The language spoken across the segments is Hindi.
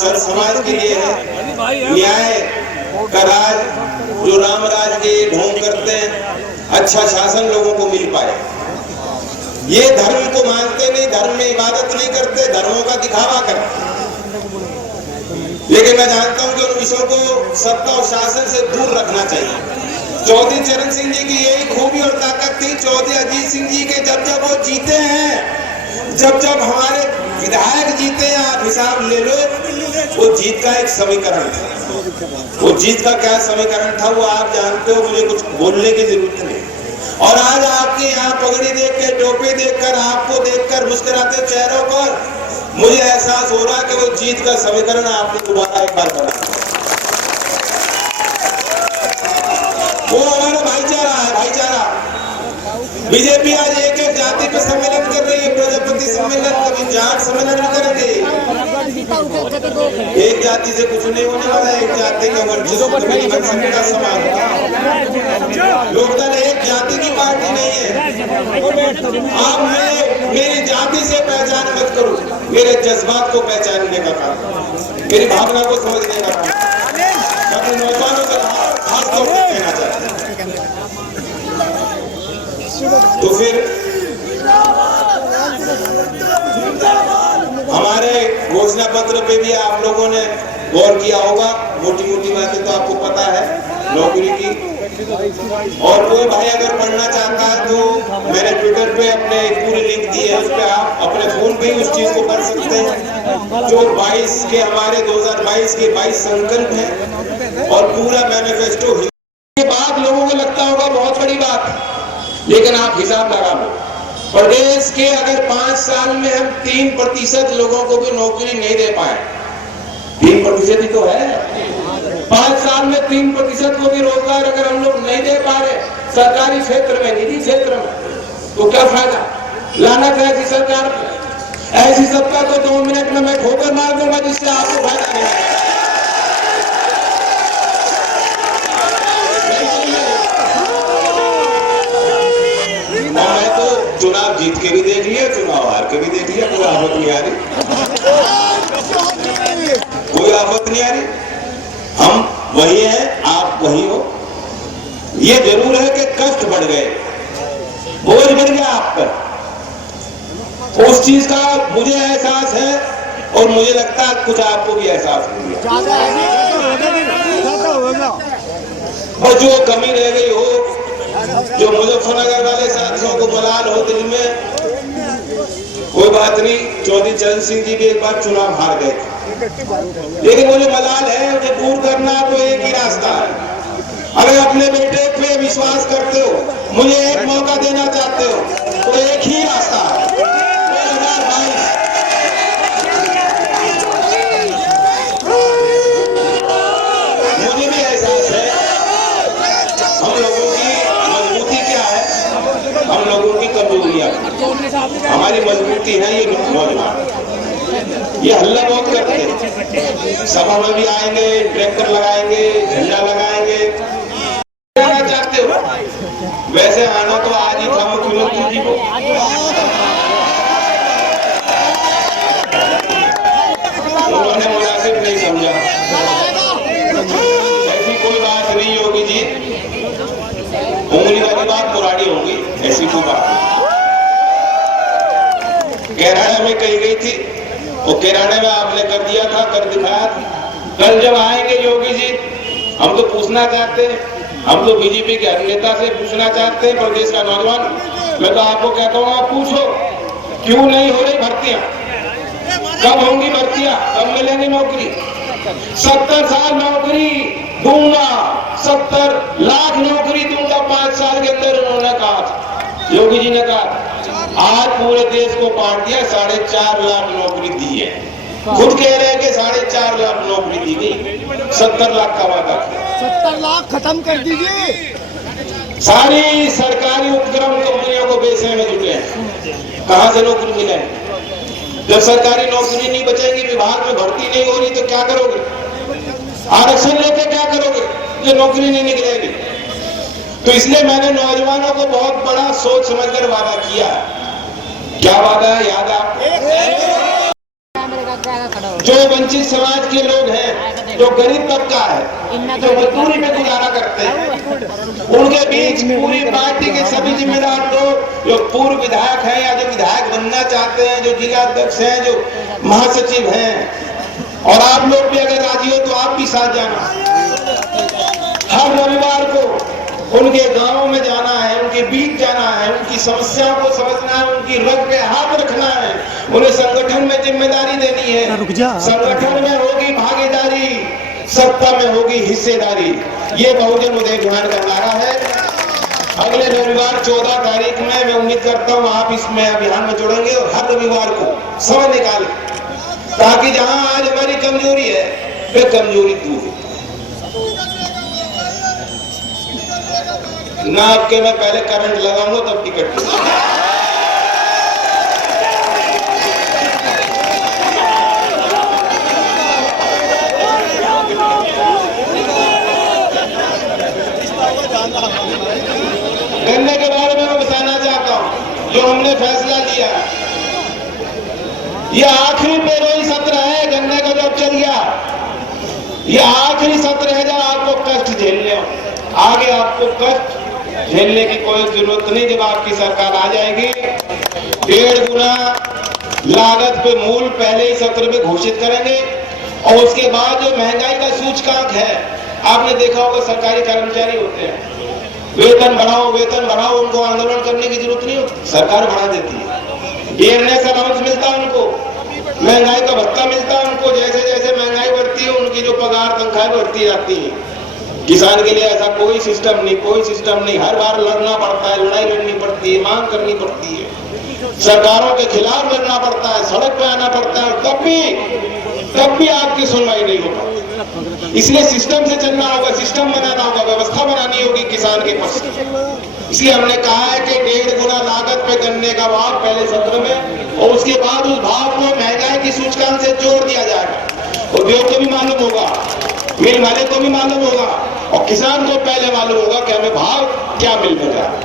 सर्व समाज के लिए है। न्याय का राज जो राम राज के ढोंग करते हैं, अच्छा शासन लोगों को मिल पाए। ये धर्म को मानते नहीं, धर्म में इबादत नहीं करते, धर्मों का दिखावा करते। लेकिन मैं जानता हूं कि उन विषयों को सत्ता और शासन से दूर रखना चाहिए। चौधरी चरण सिंह जी की यही खूबी और ताकत थी, चौधरी अजीत सिंह जी के जब जब वो जीते हैं, जब जब हमारे विधायक जीते हैं, आप हिसाब ले लो, वो जीत का एक समीकरण था। वो जीत का क्या समीकरण था वो आप जानते हो, मुझे कुछ बोलने की जरूरत नहीं। और आज आपके यहाँ पगड़ी देख के, टोपी देखकर, आपको देखकर मुस्कुराते चेहरों पर मुझे एहसास हो रहा कि वो जीत का समीकरण आपने दोबारा एक बार बना। वो हमारा भाईचारा है, भाईचारा। बीजेपी आज एक एक जाति पे सम्मेलन कर रही है, प्रजापति सम्मेलन, कभी जाट सम्मेलन भी करेंगे। एक जाति से कुछ नहीं होने वाला, एक जाति का वर्चस्व कभी बन सकता समाज। लोकदल एक जाति की पार्टी नहीं है। आप मेरी जाति से पहचान मत करो, मेरे जज्बात को पहचानने का काम, मेरी भावना को समझने का काम। अपने नौजवानों से खास तौर पर कहना चाहता हूं। तो फिर हमारे घोषणा पत्र पे भी आप लोगों ने गौर किया होगा। मोटी मोटी बातें तो आपको पता है नौकरी की। और कोई भाई अगर पढ़ना चाहता है तो मैंने ट्विटर पे अपने एक पूरी लिंक दी है, उस पर आप अपने फोन पे उस चीज को पढ़ सकते हैं। जो 22 के हमारे 2022 के 22 संकल्प हैं और पूरा मैनिफेस्टो। के बाद लोगों को लगता होगा बहुत बड़ी बात, लेकिन आप हिसाब लगा लो, प्रदेश के अगर 5 साल में हम 3% लोगों को भी नौकरी नहीं दे पाए, 3% ही तो है, 5 साल में 3% को भी रोजगार अगर हम लोग नहीं दे पा रहे सरकारी क्षेत्र में, निजी क्षेत्र में, तो क्या फायदा। लानत है ऐसी सरकार पर। ऐसी सत्ता को 2 मिनट में मैं ठोकर मार दूंगा जिससे आपको फायदा नहीं है। मैं तो चुनाव जीत के भी देख लिया, चुनाव हार के भी देख लिया, कोई आफत नहीं आ रही, कोई आफत नहीं आ रही। हम वही हैं, आप वही हो। ये जरूर है कि कष्ट बढ़ गए, बोझ बढ़ गया आप पर। उस चीज का मुझे एहसास है और मुझे लगता है कुछ आपको भी एहसास हो गया। और जो कमी रह गई हो, जो मुजफ्फरनगर वाले साथियों को मलाल हो दिल में, कोई बात नहीं। चौधरी चरण सिंह जी भी एक बार चुनाव हार गए, लेकिन मुझे मलाल है, उन्हें दूर करना तो एक ही रास्ता है। अगर अपने बेटे पे विश्वास करते हो, मुझे एक मौका देना चाहते हो, तो एक ही रास्ता है, 2022। मुझे भी एहसास है हम लोगों की मजबूती क्या है, हम लोगों की कमजोरियां। हमारी मजबूती है ये नौजवान, ये हल्ला बहुत करते हैं, सभा में भी आएंगे, ट्रैक्टर लगाएंगे, झंडा लगाएंगे। क्या चाहते हो? वैसे आना तो आज ही था मुख्यमंत्री जी को। उन्होंने मुनासिब नहीं समझा। ऐसी कोई बात नहीं होगी जी, उंगली वाली बात पुरानी होगी, ऐसी कोई बात नहीं। कैराना में कही गई थी, वो किराने में आपने कर दिया था, कर दिखाया था। कल जब आएंगे योगी जी, हम तो पूछना चाहते हैं, हम तो बीजेपी के हर नेता से पूछना चाहते हैं, प्रदेश का नौजवान, मैं तो आपको कहता हूँ आप पूछो, क्यों नहीं हो रही भर्तियां, कब होंगी भर्तियां, कब मिलेंगी नौकरी। 70 साल नौकरी दूंगा, 70 लाख नौकरी दूंगा 5 साल के अंदर, उन्होंने कहा, योगी जी ने कहा। आज पूरे देश को बांट दिया, 4.5 लाख नौकरी दी है। खुद कह रहे हैं कि 4.5 लाख नौकरी दी गई, 70 लाख का वादा किया। 70 लाख खत्म कर दीजिए। सारी सरकारी उपक्रम कंपनियों को बेचने में जुटे हैं, कहां से नौकरी मिलेगी? जब सरकारी नौकरी नहीं बचेगी, विभाग में भर्ती नहीं हो रही, तो क्या करोगे? आरक्षण लेके क्या करोगे जो नौकरी नहीं निकलेगी? तो इसलिए मैंने नौजवानों को बहुत बड़ा सोच समझकर वादा किया। क्या वादा है, याद है आपको? जो वंचित समाज के लोग हैं, जो गरीब तबका है, जो मजदूरी में गुजारा करते हैं, उनके बीच पूरी पार्टी के सभी जिम्मेदार लोग, जो पूर्व विधायक हैं या जो विधायक बनना चाहते हैं, जो जिला अध्यक्ष हैं, जो महासचिव हैं, और आप लोग भी अगर राजी हो तो आप भी साथ जाना। हर रविवार को उनके गांवों में जाना है, उनके बीच जाना है, उनकी समस्याओं को समझना है, उनकी रग पे हाथ रखना है, उन्हें संगठन में जिम्मेदारी देनी है। संगठन में होगी भागीदारी, सत्ता में होगी हिस्सेदारी। ये बहुजन उद्यान का नारा है। अगले रविवार 14 तारीख में मैं उम्मीद करता हूँ आप इसमें अभियान में जुड़ेंगे और हर रविवार को समय निकालें, ताकि जहां आज हमारी कमजोरी है वे कमजोरी दूर हो। ना आपके मैं पहले करंट लगाऊंगा तब टिकट। गन्ने के बारे में मैं बताना चाहता हूं, जो हमने फैसला लिया, यह आखिरी पेरोई सत्र है। गन्ने का जब चल गया, यह आखिरी सत्र है जब आपको कष्ट झेलने हो। आगे आपको कष्ट झेलने की कोई जरूरत नहीं। जब आपकी सरकार आ जाएगी, 1.5 गुना लागत पे मूल पहले ही सत्र में घोषित करेंगे, और उसके बाद जो महंगाई का सूचकांक है, आपने देखा होगा सरकारी कर्मचारी होते हैं, वेतन बढ़ाओ, उनको आंदोलन करने की जरूरत नहीं होती, सरकार बढ़ा देती है। एयरनेस अलाउंस मिलता है उनको, महंगाई का भत्ता मिलता है उनको। जैसे जैसे महंगाई बढ़ती है उनकी जो पगार तनख्वाहें बढ़ती जाती है। किसान के लिए ऐसा कोई सिस्टम नहीं। हर बार लड़ना पड़ता है, लड़ाई लड़नी पड़ती है, मांग करनी पड़ती है, सरकारों के खिलाफ लड़ना पड़ता है, सड़क पे आना पड़ता है, तब भी आपकी सुनवाई नहीं हो पाती। इसलिए सिस्टम से चलना होगा, सिस्टम बनाना होगा, व्यवस्था बनानी होगी किसान के पक्ष। इसलिए हमने कहा है कि 1.5 गुना लागत पे गन्ने का भाव पहले सत्र में, और उसके बाद उस भाव को महंगाई की सूचकांक से जोड़ दिया जाएगा। उद्योग को भी मालूम होगा, मिल वाले को भी मालूम होगा, और किसान को पहले मालूम होगा कि हमें भाव क्या मिलने जा रहा है।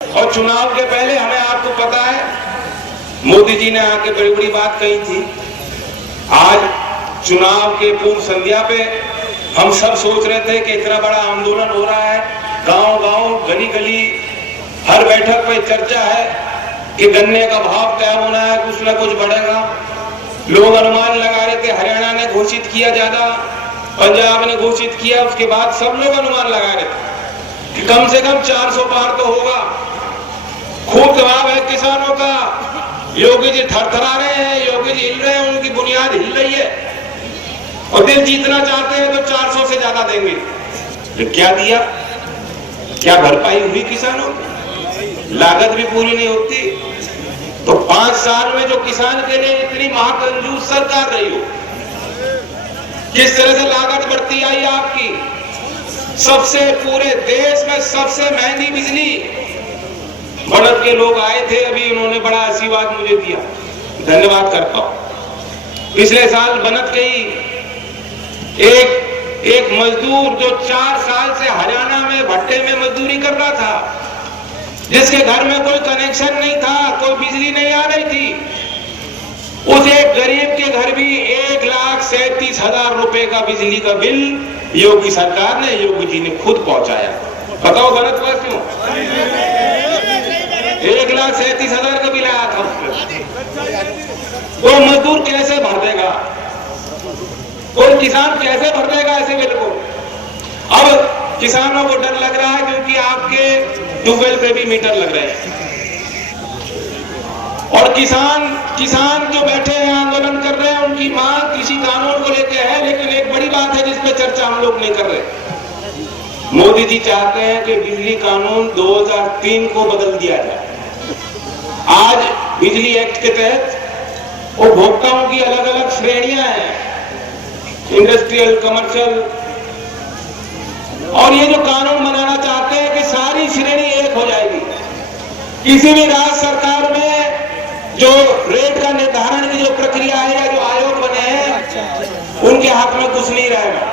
और चुनाव के पहले हमें, आपको पता है, मोदी जी ने आके बड़ी बड़ी बात कही थी। आज चुनाव के पूर्व संध्या पे हम सब सोच रहे थे कि इतना बड़ा आंदोलन हो रहा है, गांव-गांव, गली-गली, हर बैठक पे चर्चा है कि गन्ने का भाव तय होना है, कुछ ना कुछ बढ़ेगा। लोग अनुमान लगा रहे थे, हरियाणा ने घोषित किया ज्यादा, पंजाब ने घोषित किया, उसके बाद सब लोग अनुमान लगा रहे थे कि कम से कम 400 पार तो होगा। खूब दबाव है किसानों का, योगी जी थरथरा रहे हैं, योगी जी हिल रहे हैं, उनकी बुनियाद हिल रही है, और दिल जीतना चाहते हैं तो 400 से ज्यादा देंगे। तो क्या दिया, क्या भरपाई हुई किसानों की? लागत भी पूरी नहीं होती। तो 5 साल में जो किसान के लिए इतनी महाकंजूस सरकार रही हो, किस तरह से लागत बढ़ती आई आपकी। सबसे पूरे देश में सबसे महंगी बिजली। बढ़त के लोग आए थे अभी, उन्होंने बड़ा आशीर्वाद मुझे दिया, धन्यवाद करता हूं। पिछले साल बनत गई, एक मजदूर जो 4 साल से हरियाणा में भट्टे में मजदूरी कर रहा था, जिसके घर में कोई कनेक्शन नहीं था, कोई बिजली नहीं आ रही थी, उस एक गरीब के घर भी 1,37,000 रुपए का बिजली का बिल योगी सरकार ने, योगी जी ने खुद पहुंचाया। बताओ गलत बात क्यों? 1,37,000 का बिल आया था उसके। कोई मजदूर कैसे भर देगा, कोई किसान कैसे भर देगा ऐसे बिल को? अब किसानों को डर लग रहा है क्योंकि आपके ट्यूबवेल पे भी मीटर लग रहे हैं, और किसान जो बैठे हैं आंदोलन कर रहे हैं, उनकी मांग कृषि कानून को लेकर है। लेकिन एक बड़ी बात है जिसपे चर्चा हम लोग नहीं कर रहे, मोदी जी चाहते हैं कि बिजली कानून 2003 को बदल दिया जाए। आज बिजली एक्ट के तहत उपभोक्ताओं की अलग अलग श्रेणियां हैं, इंडस्ट्रियल, कमर्शियल, और ये जो कानून बनाना चाहते हैं कि सारी श्रेणी एक हो जाएगी। किसी भी राज्य सरकार में जो रेट का निर्धारण की जो प्रक्रिया है या जो आयोग बने हैं, उनके हाथ में कुछ नहीं रहेगा।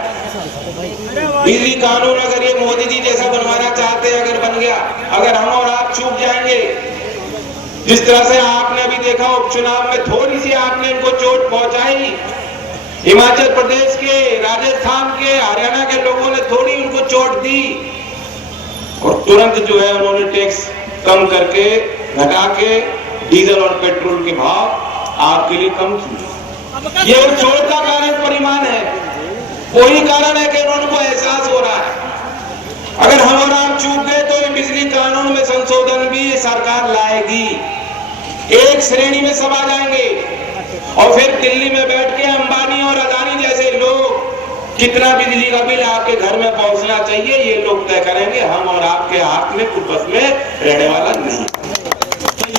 बिजली कानून अगर ये मोदी जी जैसा बनवाना चाहते हैं, अगर बन गया, अगर हम और आप चूक जाएंगे जिस तरह से आपने अभी देखा उपचुनाव में थोड़ी सी आपने इनको चोट पहुंचाई, हिमाचल प्रदेश के, राजस्थान के, हरियाणा के लोगों ने थोड़ी उनको चोट दी और तुरंत जो है उन्होंने टैक्स कम करके घटा के डीजल और पेट्रोल के भाव आपके लिए कम किए। ये उस चोट का कारण परिमाण है, वही कारण है कि उनको एहसास हो रहा है अगर हम और आप चूक गए तो ये बिजली कानून में संशोधन भी सरकार लाएगी, एक श्रेणी में सब आ जाएंगे और फिर दिल्ली में बैठ के अंबानी और अदानी जैसे लोग कितना बिजली का बिल आपके घर में पहुंचना चाहिए ये लोग तय करेंगे। हम और आपके हाथ में कुछ बस में रहने वाला नहीं।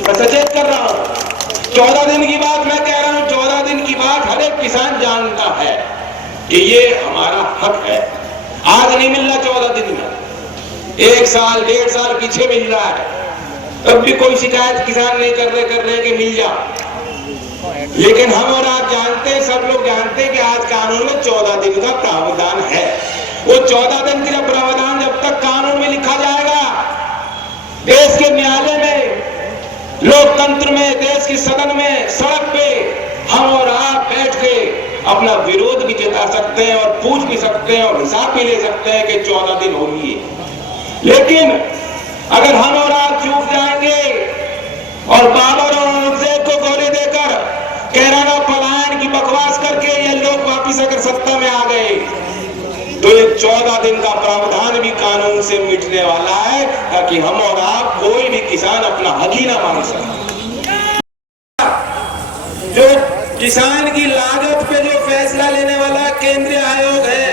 मैं सचेत कर रहा हूं, 14 दिन की बात मैं कह रहा हूं, 14 दिन की बात हर एक किसान जानता है कि ये हमारा हक है। आज नहीं मिल रहा 14 दिन में, 1 साल 1.5 साल पीछे मिल रहा है, तब भी कोई शिकायत किसान नहीं कर रहे कि मिल जा। लेकिन हम और आप जानते हैं, सब लोग जानते हैं कि आज कानून में 14 दिन का प्रावधान है। वो 14 दिन का प्रावधान जब तक कानून में लिखा जाएगा, देश के न्यायालय में, लोकतंत्र में, देश के सदन में, सड़क पे हम और आप बैठ के अपना विरोध भी जता सकते हैं और पूछ भी सकते हैं और हिसाब भी ले सकते हैं कि 14 दिन हो गई है। लेकिन अगर हम और आप चूक जाएंगे और बाबर और औरंगजेब को गोली देकर कैराना पलायन की बकवास करके ये लोग वापिस अगर सत्ता में आ गए तो ये 14 दिन का प्रावधान भी कानून से मिटने वाला है, ताकि हम और आप कोई भी किसान अपना हक ही ना मांग सके। जो किसान की लागत पे जो फैसला लेने वाला केंद्रीय आयोग है,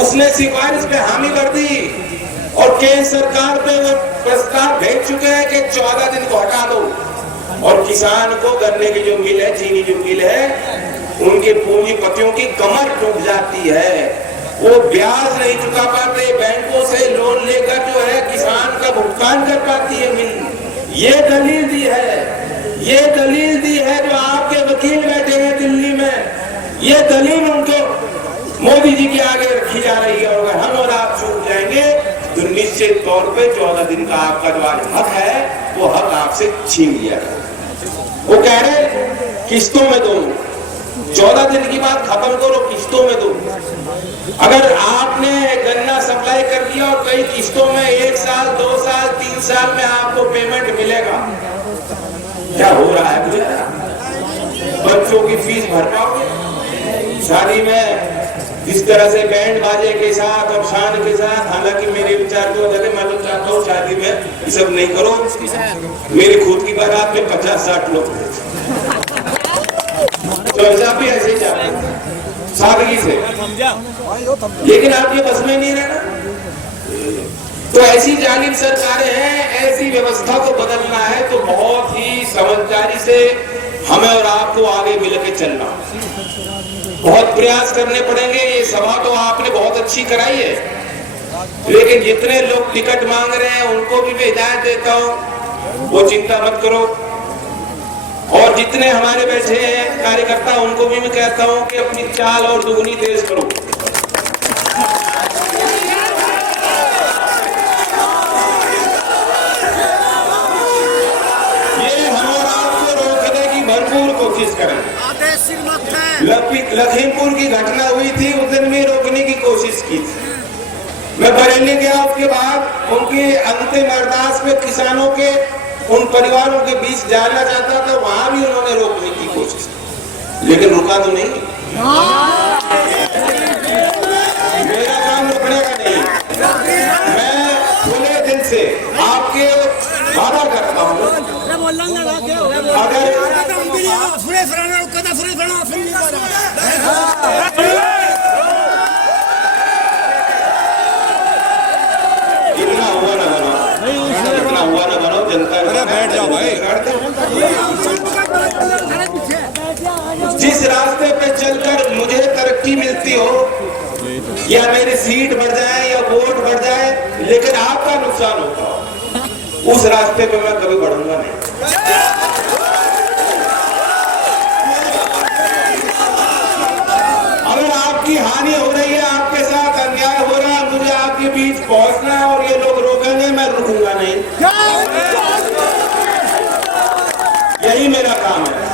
उसने सिफारिश पे हामी कर दी और केंद्र सरकार पे वो प्रस्ताव भेज चुके हैं कि 14 दिन को हटा दो और किसान को गन्ने की जो मिल है, चीनी जो मिल है, उनके पूंजीपतियों की कमर टूट जाती है, वो ब्याज नहीं चुका पाते, बैंकों से लोन लेकर जो है किसान का भुगतान कर पाती है मिल। ये दलील दी है, ये दलील दी है जो आपके वकील बैठे हैं दिल्ली में, ये दलील उनको मोदी जी के आगे रखी जा रही है। अगर हम और आप चूक जाएंगे तो निश्चित तौर पे 14 दिन का आपका जो आज हक है वो हक आपसे छीन लिया जाएगा। वो कह रहे किस्तों में दो, 14 दिन की बात खत्म करो, किस्तों में दो। अगर आपने गन्ना सप्लाई कर दिया और कई किस्तों में 1 साल 2 साल 3 साल में आपको पेमेंट मिलेगा, क्या हो रहा है मुझे? बच्चों की फीस भर पाओगे, शादी में इस तरह से बैंड बाजे के साथ और शान के साथ, हालांकि मेरे विचार तो अलग है, मैं तो चाहता हूँ शादी में ये सब नहीं करो, मेरी खुद की बारात में 50-60 लोग तो ऐसा भी ऐसे ही जाते सादगी से, लेकिन आप ये बस में नहीं रहना। तो ऐसी जालिम सरकारें हैं, ऐसी व्यवस्था को बदलना है तो बहुत ही समझदारी से हमें और आपको आगे मिलकर चलना, बहुत प्रयास करने पड़ेंगे। ये सभा तो आपने बहुत अच्छी कराई है, लेकिन जितने लोग टिकट मांग रहे हैं उनको भी मैं हिदायत देता हूँ, वो चिंता मत करो। और जितने हमारे बैठे हैं कार्यकर्ता, उनको भी मैं कहता हूँ कि अपनी चाल और दुगनी तेज करो। ये हम और आपको रोकने की भरपूर कोशिश करें। लखीमपुर की घटना हुई थी, उस दिन भी रोकने की कोशिश की थी। मैं बरेली गया, उसके बाद उनकी अंतिम अरदास में किसानों के उन परिवारों के बीच जाना चाहता था, वहां भी उन्होंने रोकने की कोशिश की, लेकिन रुका तो नहीं। मेरा काम रुकने का नहीं, मैं खुले दिल से आपके वादा करता हूँ, अगर इतना हुआ ना बनाओ, जनता बैठ जाओ भाई। जिस रास्ते पे चलकर मुझे तरक्की मिलती हो या मेरी सीट बढ़ जाए या वोट बढ़ जाए, लेकिन आपका नुकसान होता हो, उस रास्ते पे मैं कभी बढ़ूंगा नहीं। अगर आपकी हानि हो रही है, आपके साथ अन्याय हो रहा है, मुझे आपके बीच पहुंचना है और ये लोग रोकेंगे, मैं रुकूंगा नहीं। का काम है।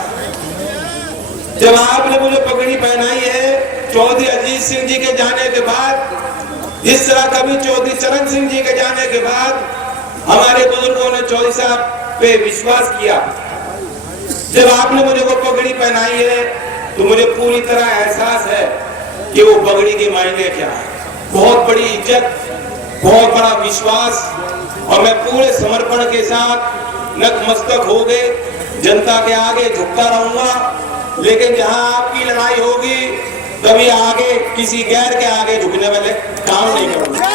जब आपने मुझे पगड़ी पहनाई है चौधरी अजीत सिंह जी के जाने के बाद, इस तरह कभी चौधरी चरण सिंह जी के जाने के बाद हमारे बुजुर्गों ने चौधरी साहब पे विश्वास किया। जब आपने मुझे वो पगड़ी पहनाई है तो मुझे पूरी तरह एहसास है कि वो पगड़ी के मायने क्या है। बहुत बड़ी इज्जत, बहुत बड़ा विश्वास, और मैं पूरे समर्पण के साथ नतमस्तक हो गए जनता के आगे झुकता रहूंगा। लेकिन जहां आपकी लड़ाई होगी कभी आगे किसी गैर के आगे झुकने वाले काम नहीं करूंगा।